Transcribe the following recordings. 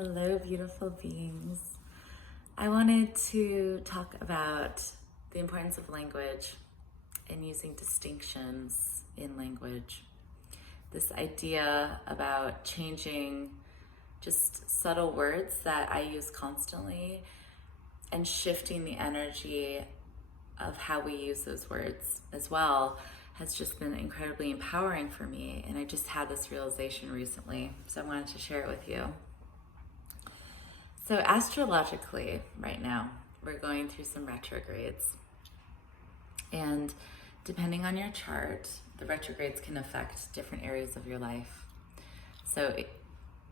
Hello, beautiful beings. I wanted to talk about the importance of language and using distinctions in language. This idea about changing just subtle words that I use constantly and shifting the energy of how we use those words as well has just been incredibly empowering for me. And I just had this realization recently, so I wanted to share it with you. So astrologically, right now, we're going through some retrogrades. And depending on your chart, the retrogrades can affect different areas of your life. So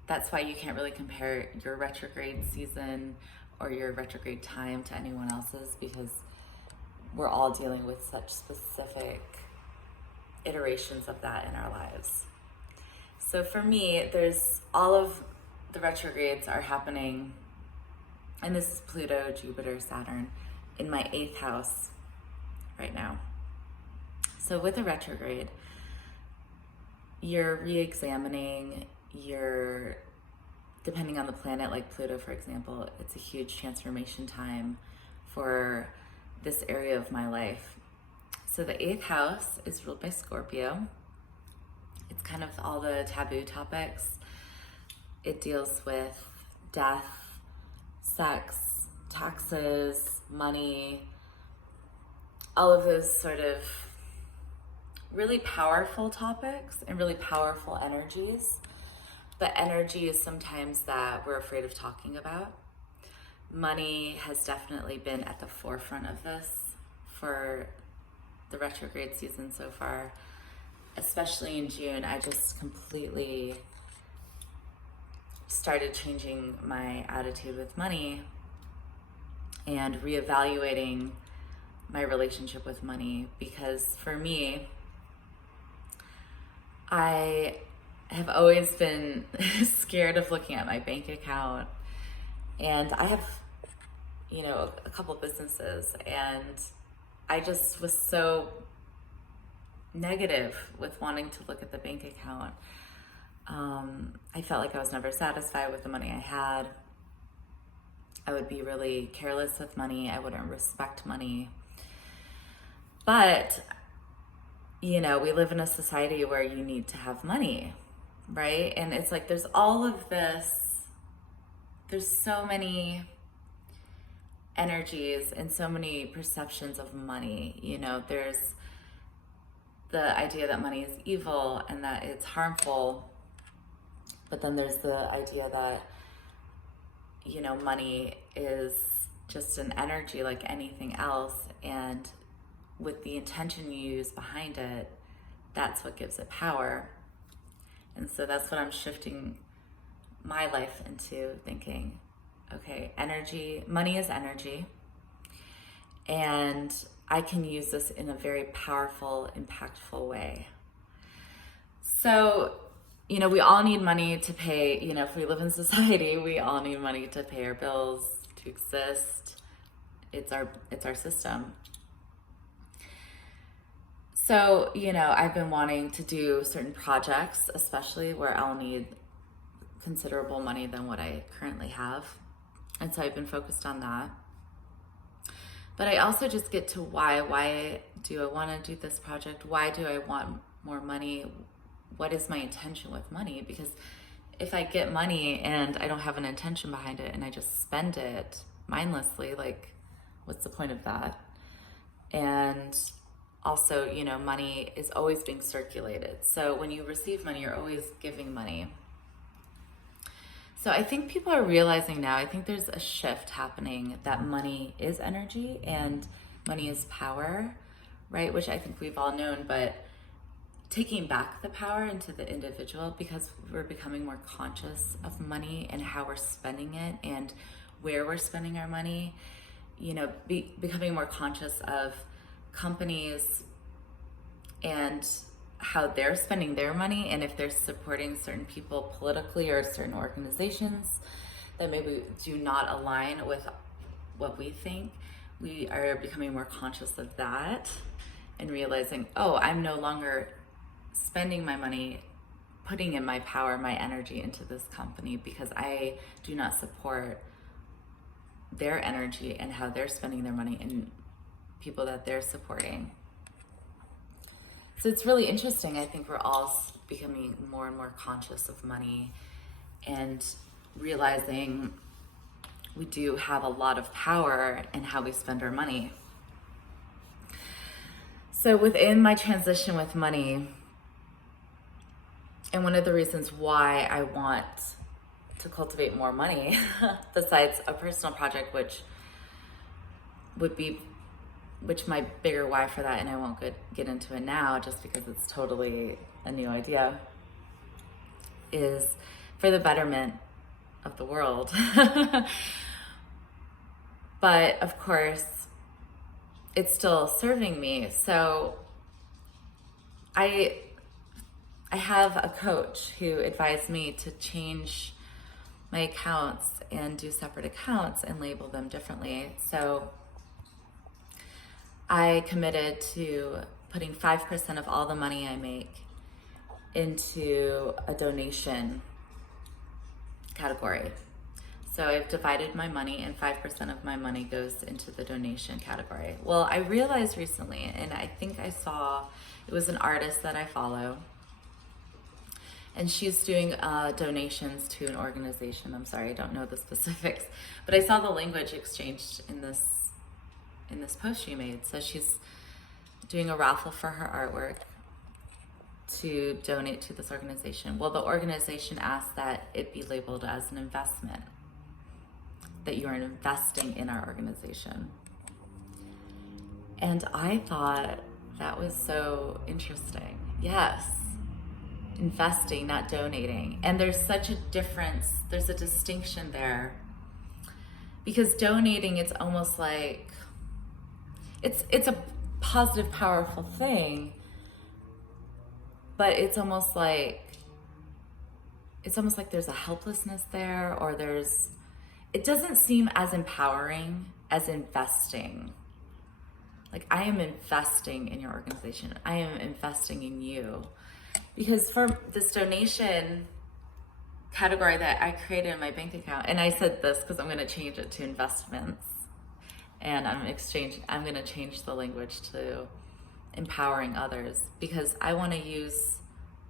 that's why you can't really compare your retrograde season or your retrograde time to anyone else's, because we're all dealing with such specific iterations of that in our lives. So for me, there's all of the retrogrades are happening, and this is Pluto, Jupiter, Saturn, in my 8th house right now. So with a retrograde, you're re-examining depending on the planet, like Pluto, for example, it's a huge transformation time for this area of my life. So the 8th house is ruled by Scorpio. It's kind of all the taboo topics. It deals with death, sex, taxes, money, all of those sort of really powerful topics and really powerful energies. But energy is sometimes that we're afraid of talking about. Money has definitely been at the forefront of this for the retrograde season so far. Especially in June, I just completely started changing my attitude with money and reevaluating my relationship with money, because for me, I have always been scared of looking at my bank account, and I have, a couple businesses, and I just was so negative with wanting to look at the bank account. I felt like I was never satisfied with the money I had. I would be really careless with money. I wouldn't respect money. But, we live in a society where you need to have money, right? And it's like there's all of this, there's so many energies and so many perceptions of money. There's the idea that money is evil and that it's harmful. But then there's the idea that, money is just an energy like anything else. And with the intention you use behind it, that's what gives it power. And so that's what I'm shifting my life into, thinking, okay, money is energy. And I can use this in a very powerful, impactful way. So, we all need money to pay, if we live in society, we all need money to pay our bills, to exist. It's our system. So, I've been wanting to do certain projects, especially where I'll need considerable money than what I currently have. And so I've been focused on that. But I also just get to why do I want to do this project? Why do I want more money? What is my intention with money? Because if I get money and I don't have an intention behind it and I just spend it mindlessly, like, what's the point of that? And also, money is always being circulated. So when you receive money, you're always giving money. So I think people are realizing now, I think there's a shift happening that money is energy and money is power, right? Which I think we've all known, but taking back the power into the individual, because we're becoming more conscious of money and how we're spending it and where we're spending our money, becoming more conscious of companies and how they're spending their money, and if they're supporting certain people politically or certain organizations that maybe do not align with what we think. We are becoming more conscious of that and realizing, oh, I'm no longer spending my money putting in my power, my energy into this company because I do not support their energy and how they're spending their money and people that they're supporting. So it's really interesting. I think we're all becoming more and more conscious of money and realizing we do have a lot of power in how we spend our money. So within my transition with money, and one of the reasons why I want to cultivate more money, besides a personal project, which my bigger why for that, and I won't get into it now just because it's totally a new idea, is for the betterment of the world. But of course, it's still serving me. So I have a coach who advised me to change my accounts and do separate accounts and label them differently. So I committed to putting 5% of all the money I make into a donation category. So I've divided my money and 5% of my money goes into the donation category. Well, I realized recently, and I think I saw, it was an artist that I follow, and she's doing donations to an organization. I'm sorry, I don't know the specifics, but I saw the language exchanged in this post she made. So she's doing a raffle for her artwork to donate to this organization. Well, the organization asked that it be labeled as an investment, that you are investing in our organization. And I thought that was so interesting. Yes, investing, not donating. And there's such a difference, there's a distinction there. Because donating, it's almost like, it's a positive, powerful thing, but it's almost like there's a helplessness there, or it doesn't seem as empowering as investing. Like, I am investing in your organization. I am investing in you. Because for this donation category that I created in my bank account, and I said this because I'm going to change it to investments, and I'm going to change the language to empowering others, because I want to use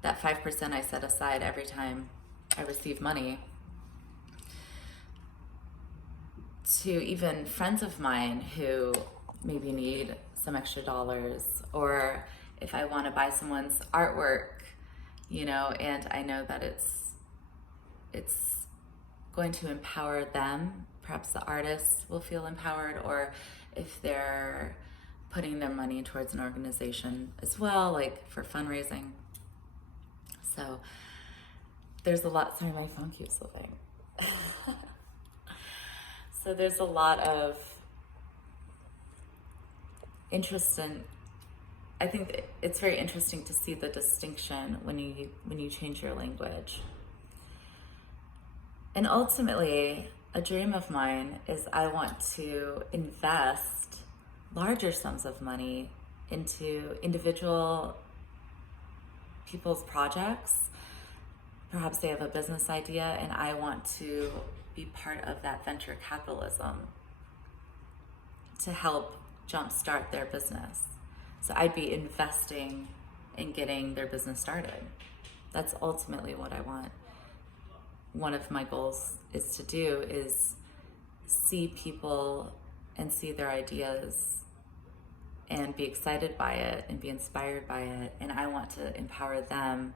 that 5% I set aside every time I receive money to even friends of mine who maybe need some extra dollars, or if I want to buy someone's artwork, and I know that it's going to empower them. Perhaps the artists will feel empowered, or if they're putting their money towards an organization as well, like for fundraising. So there's a lot, sorry, my phone keeps slipping. So there's a lot of interest in, I think it's very interesting to see the distinction when you change your language. And ultimately, a dream of mine is I want to invest larger sums of money into individual people's projects. Perhaps they have a business idea, and I want to be part of that venture capitalism to help jumpstart their business. So I'd be investing in getting their business started. That's ultimately what I want. One of my goals is to do is see people and see their ideas and be excited by it and be inspired by it. And I want to empower them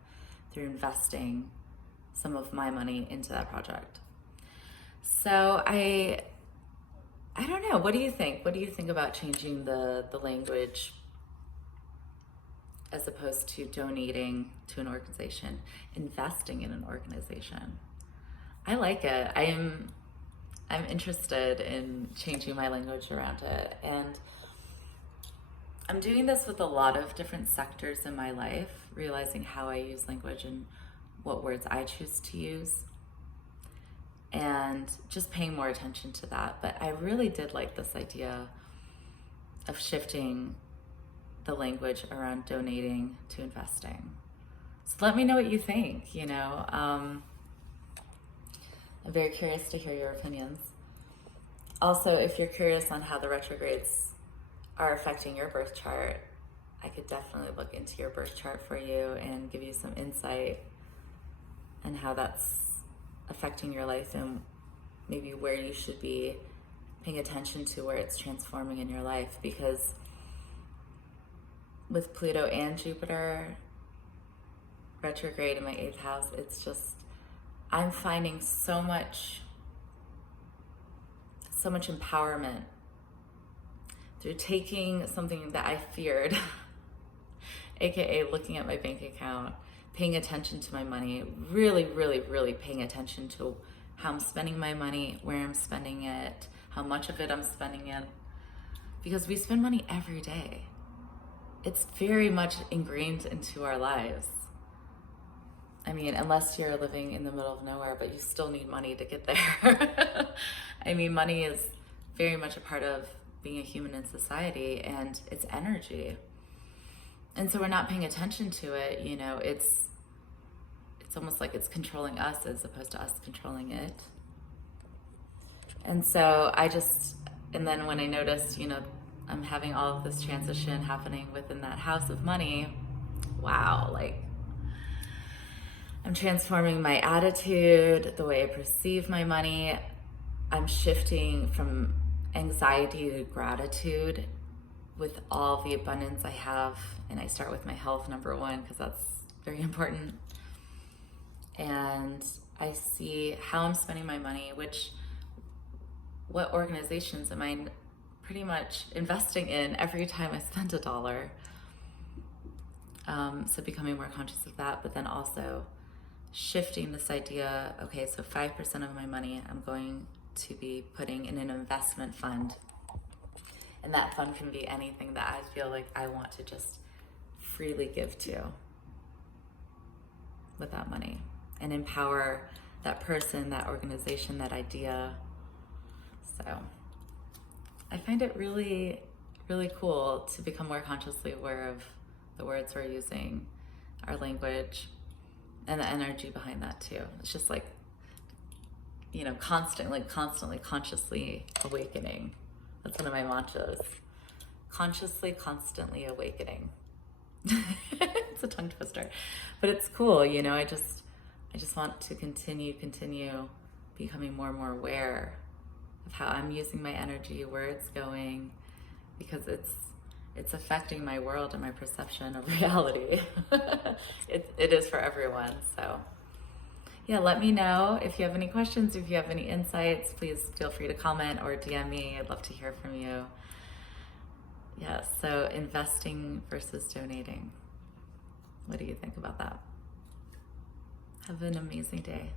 through investing some of my money into that project. So I don't know. What do you think? What do you think about changing the language as opposed to donating to an organization, investing in an organization? I like it. I'm interested in changing my language around it. And I'm doing this with a lot of different sectors in my life, realizing how I use language and what words I choose to use, and just paying more attention to that. But I really did like this idea of shifting the language around donating to investing. So let me know what you think, you know. I'm very curious to hear your opinions. Also, if you're curious on how the retrogrades are affecting your birth chart, I could definitely look into your birth chart for you and give you some insight and how that's affecting your life and maybe where you should be paying attention to where it's transforming in your life. Because with Pluto and Jupiter retrograde in my 8th house, it's just, I'm finding so much empowerment through taking something that I feared, aka looking at my bank account, paying attention to my money, really, really, really paying attention to how I'm spending my money, where I'm spending it, how much of it I'm spending it. Because we spend money every day. It's very much ingrained into our lives. I mean, unless you're living in the middle of nowhere, but you still need money to get there. I mean, money is very much a part of being a human in society, and it's energy. And so we're not paying attention to it, you know, it's almost like it's controlling us as opposed to us controlling it. And so and then when I noticed, you know, I'm having all of this transition happening within that house of money, wow, like I'm transforming my attitude, the way I perceive my money. I'm shifting from anxiety to gratitude with all the abundance I have. And I start with my health, number one, because that's very important. And I see how I'm spending my money, what organizations am I pretty much investing in every time I spend $1. So becoming more conscious of that, but then also shifting this idea, okay, so 5% of my money I'm going to be putting in an investment fund. And that fund can be anything that I feel like I want to just freely give to with that money and empower that person, that organization, that idea. So I find it really, really cool to become more consciously aware of the words we're using, our language, and the energy behind that too. It's just like, you know, constantly, consciously awakening. That's one of my mantras. Consciously, constantly awakening. It's a tongue twister, but it's cool. You know, I just want to continue becoming more and more aware of how I'm using my energy, where it's going, because it's affecting my world and my perception of reality. It is for everyone. So yeah, let me know if you have any questions, if you have any insights, please feel free to comment or DM me. I'd love to hear from you. Yeah, so investing versus donating. What do you think about that? Have an amazing day.